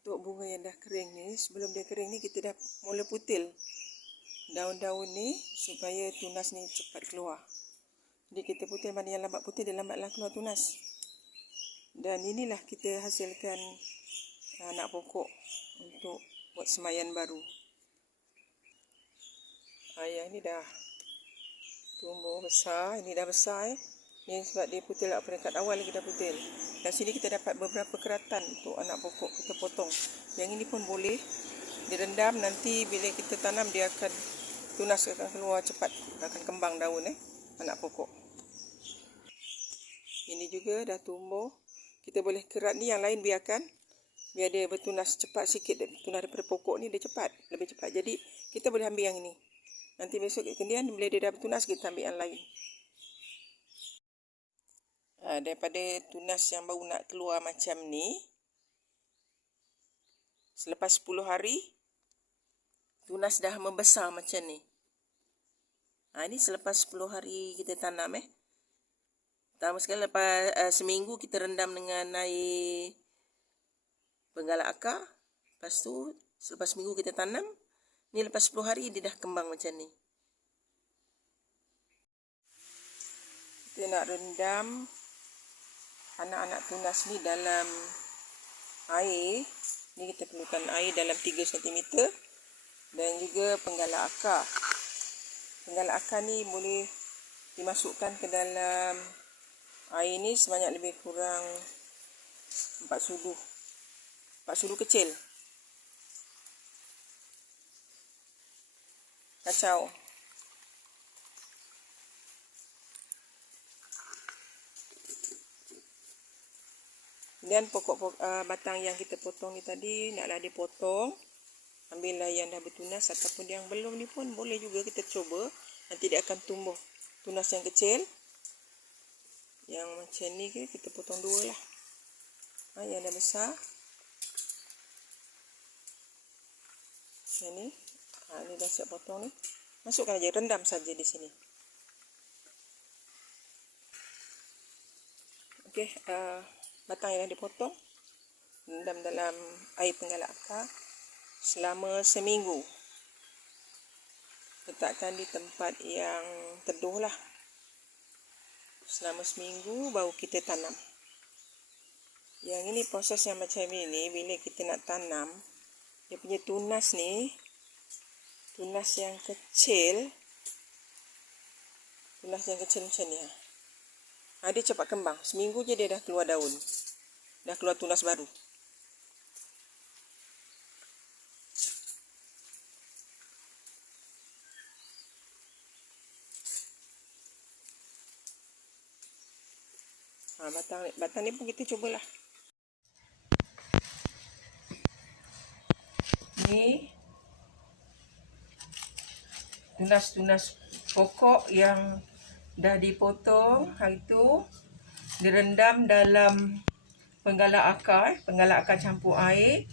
Untuk bunga yang dah kering ni, sebelum dia kering ni kita dah mula putil daun-daun ni supaya tunas ni cepat keluar. Jadi kita putil, mana yang lambat putil dia lambatlah keluar tunas. Dan inilah kita hasilkan anak pokok untuk buat semaian baru. Yang ni dah tumbuh besar, ini dah besar Ni sebab dia putil peringkat awal kita putil. Dan sini kita dapat beberapa keratan untuk anak pokok kita potong. Yang ini pun boleh direndam, nanti bila kita tanam dia akan tunas akan keluar cepat, akan kembang daun anak pokok. Ini juga dah tumbuh. Kita boleh kerat ni, yang lain biarkan biar dia bertunas cepat sikit. Tunas daripada pokok ni dia cepat, lebih cepat. Jadi kita boleh ambil yang ini. Nanti besok kemudian bila dia dah bertunas kita ambil yang lain. Daripada tunas yang baru nak keluar macam ni, selepas 10 hari tunas dah membesar macam ni. Ini selepas 10 hari kita tanam Pertama sekali lepas seminggu kita rendam dengan air penggalak akar. Lepas tu selepas seminggu kita tanam. Ni lepas 10 hari dia dah kembang macam ni. Kita nak rendam anak-anak tunas ni dalam air. Ni kita perlukan air dalam 3 cm. Dan juga penggalak akar. Penggalak akar ni boleh dimasukkan ke dalam air ni sebanyak lebih kurang 4 sudu. 4 sudu kecil. Kacau. Dan pokok batang yang kita potong ni tadi, naklah dipotong. Ambillah yang dah bertunas ataupun yang belum ni pun boleh juga kita cuba. Nanti dia akan tumbuh tunas yang kecil. Yang macam ni kita potong 2 lah. Yang dah besar. Yang ni. Ni dah siap potong ni. Masukkan aja, rendam saja di sini. Okey, batang yang dah dipotong rendam dalam air penggalak akar selama seminggu. Letakkan di tempat yang teduh lah. Selama seminggu baru kita tanam. Yang ini proses yang macam ini, bila kita nak tanam, dia punya tunas ni, tunas yang kecil macam ni. Dia cepat kembang. Seminggu je dia dah keluar daun. Dah keluar tunas baru. Batang ni pun kita cubalah. Ni tunas-tunas pokok yang dah dipotong hari tu, direndam dalam penggalak akar campur air.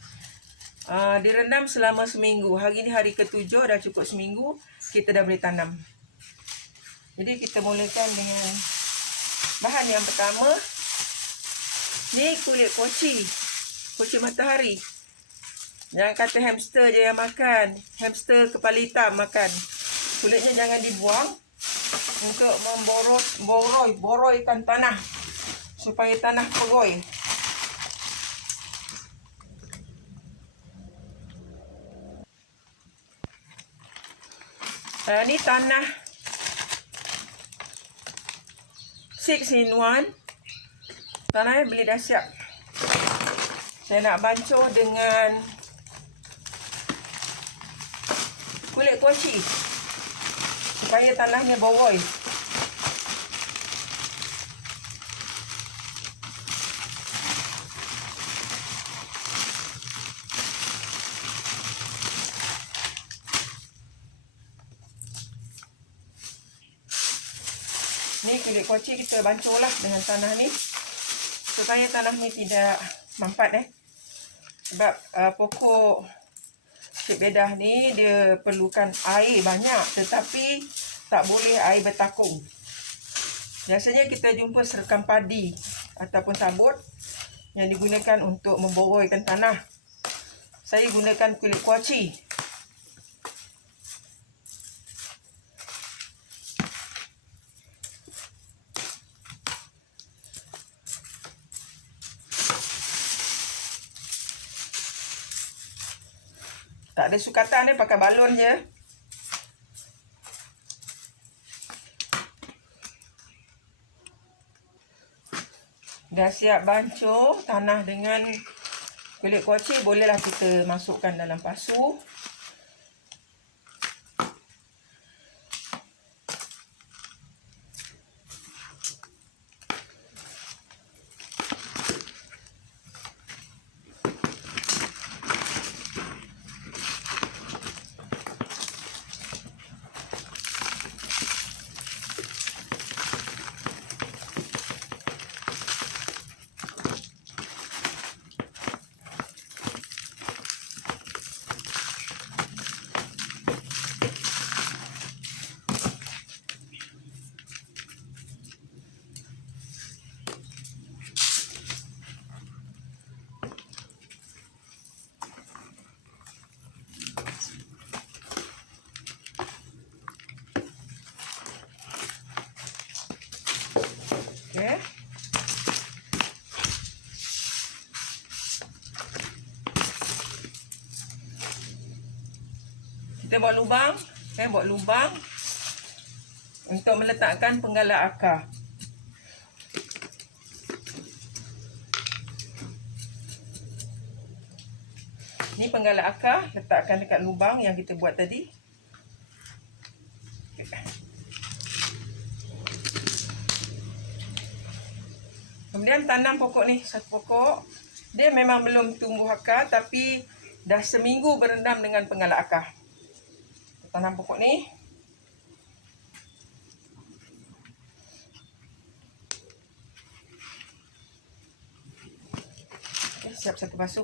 Direndam selama seminggu. Hari ni hari ke-7, dah cukup seminggu, kita dah boleh tanam. Jadi kita mulakan dengan bahan yang pertama. Ni kulit koci matahari. Jangan kata hamster je yang makan. Hamster kepala hitam makan. Kulitnya jangan dibuang untuk memboroikan tanah supaya tanah peroi. Ni tanah 6-in-1. Tanahnya beli dah siap. Saya nak bancuh dengan kulit koci supaya tanahnya boroi. Ni kulit koci kita bancuhlah dengan tanah ni supaya tanah ni tidak mampat sebab pokok cik bedah ni dia perlukan air banyak, tetapi tak boleh air bertakung. Biasanya kita jumpa serkam padi ataupun sabut yang digunakan untuk memboroikan tanah. saya gunakan kulit kuaci. Tak ada sukatan ni, pakai balon je. Dah siap bancuh tanah dengan kulit kuaci, bolehlah kita masukkan dalam pasu. Okey. Kita buat lubang, untuk meletakkan penggalak akar. Ni penggalak akar, letakkan dekat lubang yang kita buat tadi. Kemudian tanam pokok ni, satu pokok. Dia memang belum tumbuh akar, tapi dah seminggu berendam dengan penggalak akar. Tanam pokok ni. Okay, siap satu pasu.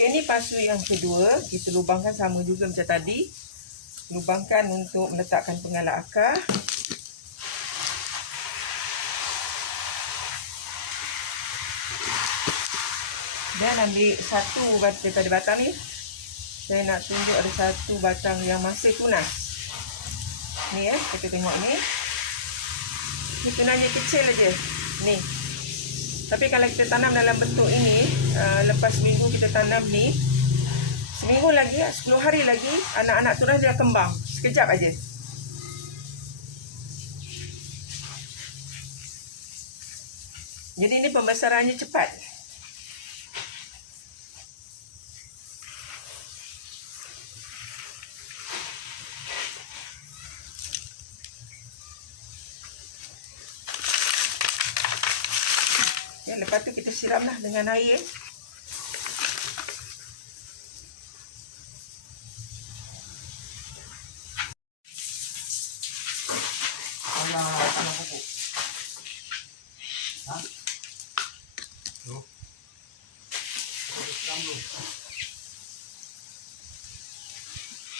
Okay, ni pasu yang kedua. Kita lubangkan sama juga macam tadi. Lubangkan untuk meletakkan penggalak akar. Dan ambil satu daripada batang ni. Saya nak tunjuk ada satu batang yang masih tunas. Ni kita tengok ni. Ni tunasnya kecil aja. Ni. Tapi kalau kita tanam dalam bentuk ini, lepas seminggu kita tanam ni, seminggu lagi, 10 hari lagi, anak-anak tunas dia kembang. Sekejap aja. Jadi ini pembesarannya cepat. Ya, lepas tu kita siramlah dengan air.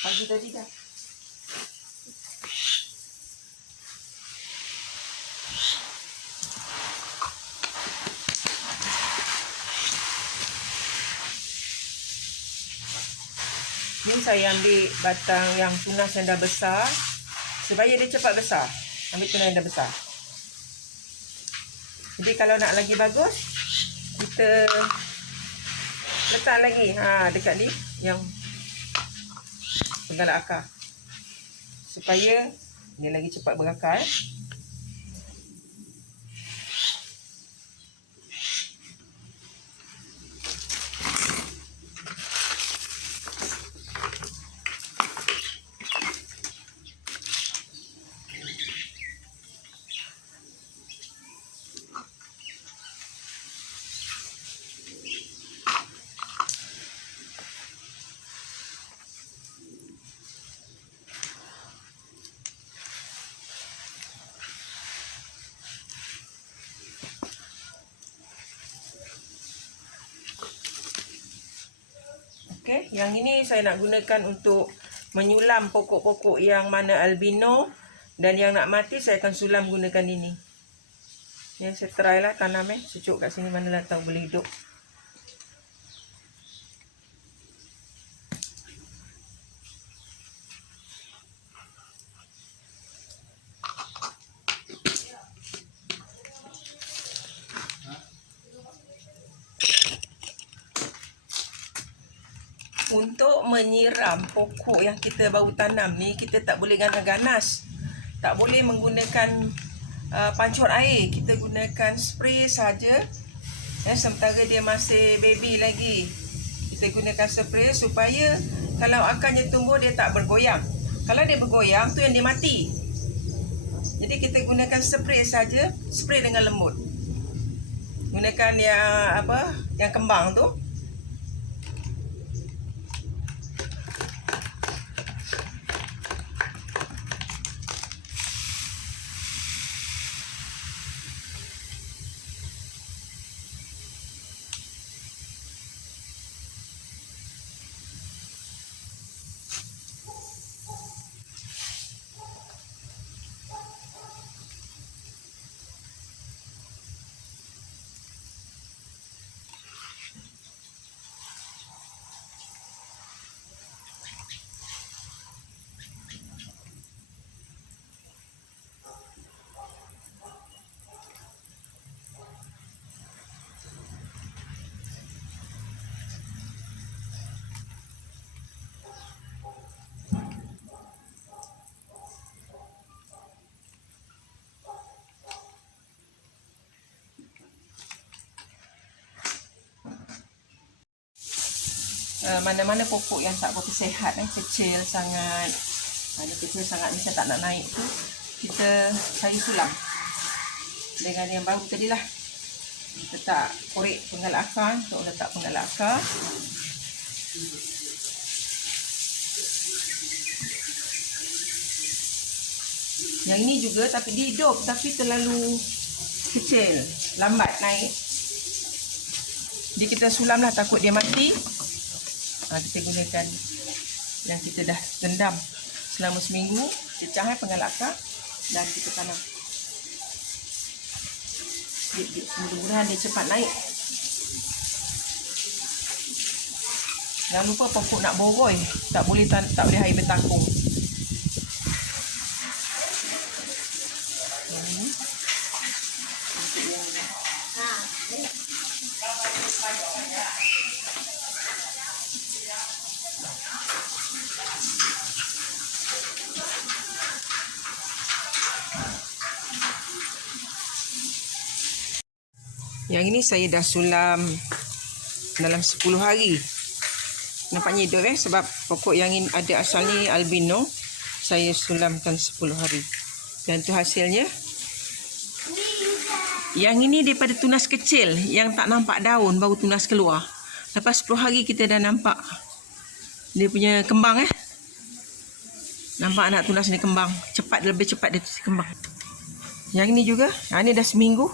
Pagi tadi dah. Ni saya ambil batang yang tunas yang dah besar supaya dia cepat besar. Ambil tunas yang dah besar. Jadi kalau nak lagi bagus, kita letak lagi dekat ni yang penggalak akar. Supaya dia lagi cepat berakar. Yang ini saya nak gunakan untuk menyulam pokok-pokok yang mana albino. Dan yang nak mati saya akan sulam gunakan ini. Ya, saya try lah tanam cucuk kat sini, manalah tahu boleh hidup. Untuk menyiram pokok yang kita baru tanam ni, kita tak boleh ganas-ganas. Tak boleh menggunakan pancur air. Kita gunakan spray saja. Sementara dia masih baby lagi, kita gunakan spray supaya kalau akarnya tumbuh dia tak bergoyang. Kalau dia bergoyang tu yang dia mati. Jadi kita gunakan spray saja, spray dengan lembut. Gunakan yang kembang tu. Mana-mana pokok yang tak berapa sihat, kecil sangat, kecil sangat ni saya tak nak naik tu, saya sulam dengan yang baru tadi lah. Kita tak korek penggalak akar, untuk letak penggalak akar. Yang ini juga tapi dia hidup, tapi terlalu kecil, lambat naik. Jadi kita sulam lah, takut dia mati. Kita gunakan yang kita dah rendam selama seminggu, cecah penggalak akar, dan kita tanam. Mudah-mudahan dia cepat naik. Jangan lupa pokok nak boroi, tak boleh air bertakung. Yang ini saya dah sulam dalam 10 hari. Nampaknya hidup sebab pokok yang ini ada asal ni albino. Saya sulamkan 10 hari. Dan tu hasilnya. Yang ini daripada tunas kecil yang tak nampak daun, baru tunas keluar. Lepas 10 hari kita dah nampak dia punya kembang Nampak anak tunas ni kembang. Lebih cepat dia kembang. Yang ini juga, ini dah seminggu.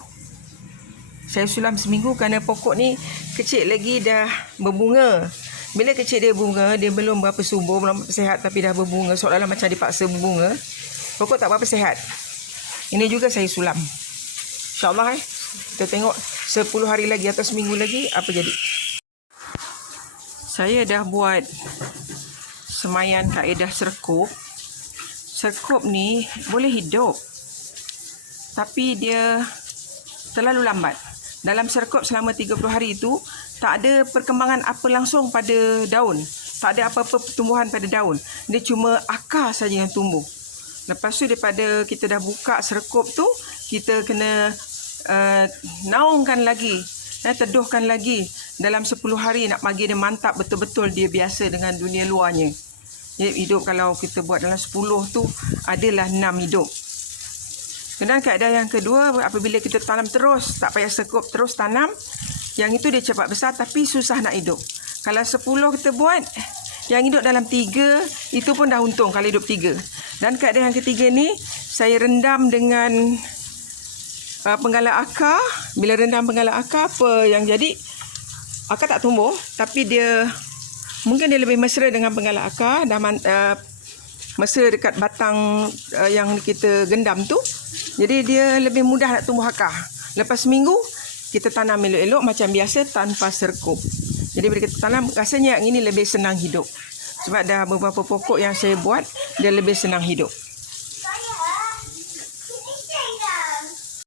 Saya sulam seminggu kerana pokok ni kecil lagi dah berbunga. Bila kecil dia bunga, dia belum berapa subur, belum berapa sihat, tapi dah berbunga. Seolah-olah macam dipaksa berbunga. Pokok tak berapa sihat. Ini juga saya sulam. InsyaAllah kita tengok 10 hari lagi atau seminggu lagi apa jadi. Saya dah buat semaian kaedah serkup. Serkup ni boleh hidup, tapi dia terlalu lambat. Dalam serkup selama 30 hari itu, tak ada perkembangan apa langsung pada daun. Tak ada apa-apa pertumbuhan pada daun. Dia cuma akar saja yang tumbuh. Lepas tu daripada kita dah buka serkup tu, kita kena naungkan lagi, teduhkan lagi. Dalam 10 hari nak bagi dia mantap betul-betul dia biasa dengan dunia luarnya. Hidup kalau kita buat dalam 10 tu, adalah 6 hidup. Dan keadaan yang kedua, apabila kita tanam terus, tak payah serkup, terus tanam, yang itu dia cepat besar tapi susah nak hidup. Kalau 10 kita buat, yang hidup dalam 3, itu pun dah untung kalau hidup 3. Dan keadaan yang ketiga ni, saya rendam dengan penggalak akar. Bila rendam penggalak akar, apa yang jadi? Akar tak tumbuh, tapi dia Mungkin dia lebih mesra dengan penggalak akar, dah mesra dekat batang yang kita gendam tu. Jadi dia lebih mudah nak tumbuh akar. Lepas seminggu kita tanam elok-elok macam biasa tanpa serkup. Jadi bila kita tanam, rasanya yang ini lebih senang hidup. Sebab dah beberapa pokok yang saya buat, dia lebih senang hidup.